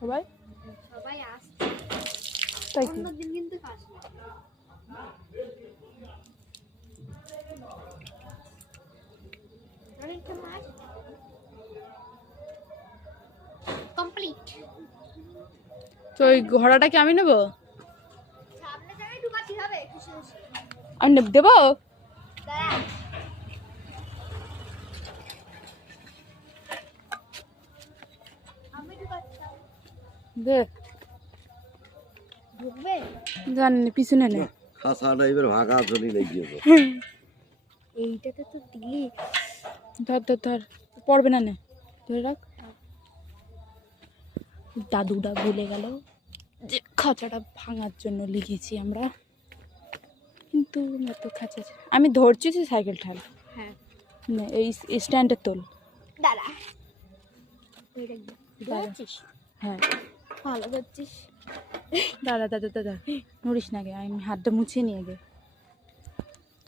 সবাই সবাই আসছে, তাই কি? অন্যদিন কিন্তু কাজ না। অনেকটা মাছ কমপ্লিট। তো ওই ঘোড়াটা কি আমি নেবো? সামনে জায়গায় ঢুকাতে হবে খুশি খুশি। আমি দেবো? দাঁড়া, আমি ঢুকাচ্ছি। দে ঢুকবে? জানি পিছনে নে। খাসা টাইপের ভাগা চলি লাগিয়েছে। এইটাতে তো দিলি ধর ধর ধর, পড়বে না নে, ধরে রাখ। দাদুটা ভুলে গেল যে খাঁচাটা ভাঙার জন্য লিখেছি আমরা, কিন্তু আমরা তো খাঁচা আমি ধরছি যে সাইকেল ঠাল। হ্যাঁ নে, এই স্ট্যান্ডে তোল। দাঁড়া, ধরছিস? হ্যাঁ ভালো ধরছিস। দাদা দাদা দাদা নড়িস না গে, আমি হাতটা মুছিয়ে নিয়ে গে।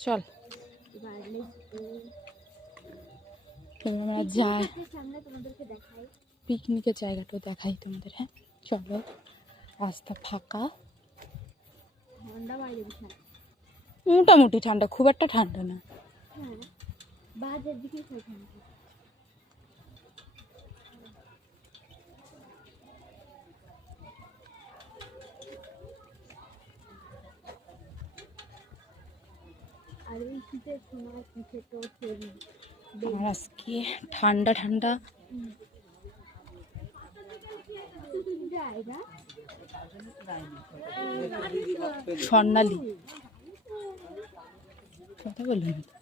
চল এবার আমরা যাই, সামনে তোমাদেরকে দেখাই। পিকনিকের জায়গাটাও দেখাই তোমাদের। হ্যাঁ চলো, রাস্তা ফাঁকা, ঠান্ডা বাইরে বিশাল। মোটামুটি ঠান্ডা, খুব একটা ঠান্ডা না। হ্যাঁ, বাজার দিকে ঠান্ডা। আর এই শীতের সময় পিঠে তো তৈরি আর আজকে ঠান্ডা ঠান্ডা জায়গা স্বর্ণালী। কথা বললো না তো,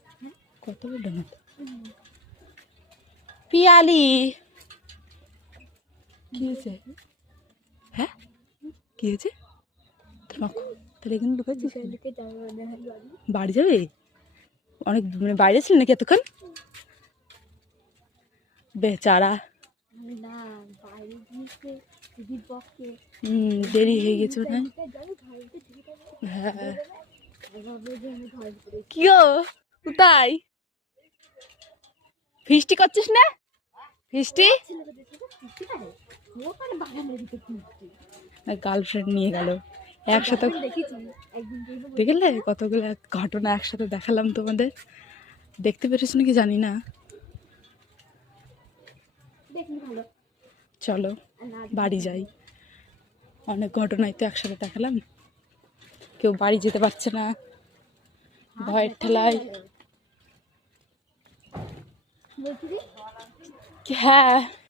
কথা বললো না তো। পিয়ালি কি হয়েছে? হ্যাঁ কি হয়েছে? তোর মা তাহলে এখানে ঢুকাচ্ছিস কেন? দিকে যাবো না বাড়ি। বাড়ি যাবে? অনেক মানে বাইরে ছিল নাকি এতক্ষণ? বেচারা, না বাইরে গিয়েছে দিদির পক্ষে দেরি হয়ে গেছে না? যাবো ঘরে ঠিক আছে। হ্যাঁ এভাবে যে আমি ঘরে পড়ে কি গো কোথায় ফিস্টি করছিস না? ফিস্টি ছেলেকে দেখে ফিরতে পারে ওখানে বাগানের ভিতরে ফিরতে গার্লফ্রেন্ড নিয়ে গেল একসাথে। দেখেছি একদিন দেখলে কতগুলো ঘটনা একসাথে দেখালাম তোমাদের, দেখতে পেরেছ নাকি জানি না। দেখলি ভালো। চলো আর না বাড়ি যাই, অনেক ঘটনাই তো একসাথে দেখালাম। কেউ বাড়ি যেতে পারছে না ভয়ের ঠেলায়। বলছি হ্যাঁ